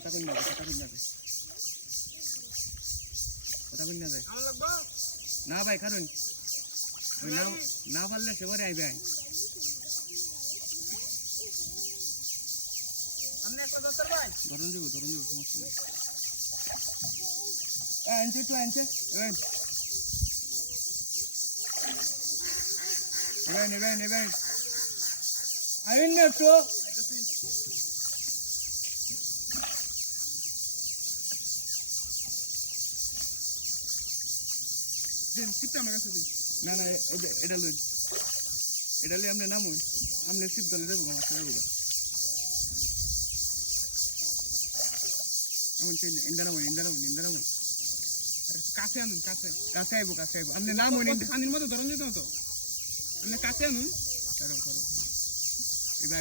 কথা কই না যায় না ভাই কারণ ওই না পারলে সে পরে আইবে ধরুন যাবো সমস্যা নেই আনছে নেবেন আইন না তো না এটা লই আপনি নামুন আপনি শিব দলে যাবো মাছটা যাবো এমন ইন্দা নামুন কাছে আইবো আপনি নামুন পানির মতো ধরন যেত তো আপনি কাছে আনুন এবার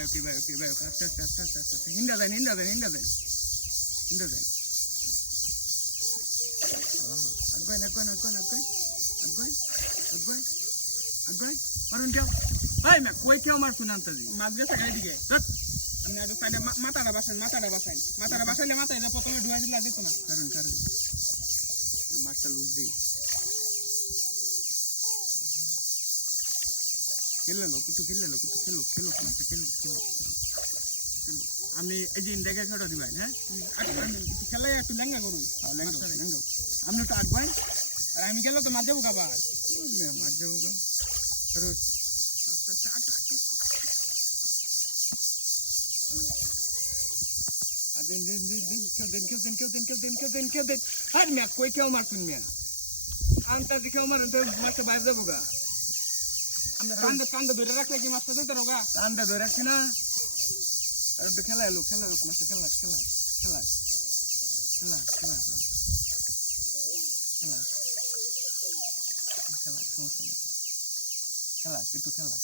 আস্তে হিন্দা দেন আগুন মারুন যাও ভাই মা কই কেউ মারছুন আনতাজি মাছ গেছে গাই দিকে আপনি একটু সাইডে মাথাটা বাসাইলে মাথায় প্রথমে ঢুয়াই দিলে দিত না কারণ মাছটা লুজ দিই খেলো মাছটা খেলো আমি এই যে ইন্ডিয়া ছটা দিবাই হ্যাঁ খেলাই একটু লেঙ্গা করুন আপনি একটু আঁকবেন আর আমি গেলে তো মাছ যাবো খাবার মাছ যাবো গা আর দিন আর মিয়া কই কেউ মারতুন মিয়া আন্তাজি কেউ মারেন তো মাছটা বাইরে যাবো গা আমরা কান্দা ধরে রাখলে কি মাছটা দিতে রোগা কান্দা ধরে রাখছি না আর তো খেলা এলো মাছটা খেলা সমস্যা নেই একটু খেলা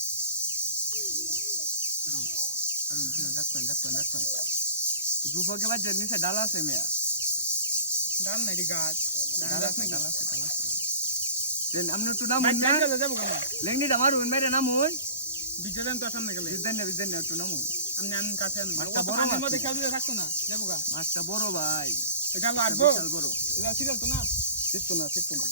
দেখুন দুপকে বাদ নিচে ডাল আছে মেয়া ডাল নাই গাছ ডাল আছে আপনি একটু নামুন লেংনিটা মারুন মেরে নামুন বিজেন তো সামনে গেলে বিজেন না একটু নামুন আমি কাছে আনুন মাছটা বড় মধ্যে খেল দিতে থাকতো না যাবো গা মাছটা বড় ভাই এটা আটবো বড় এটা সিরিয়াল তো না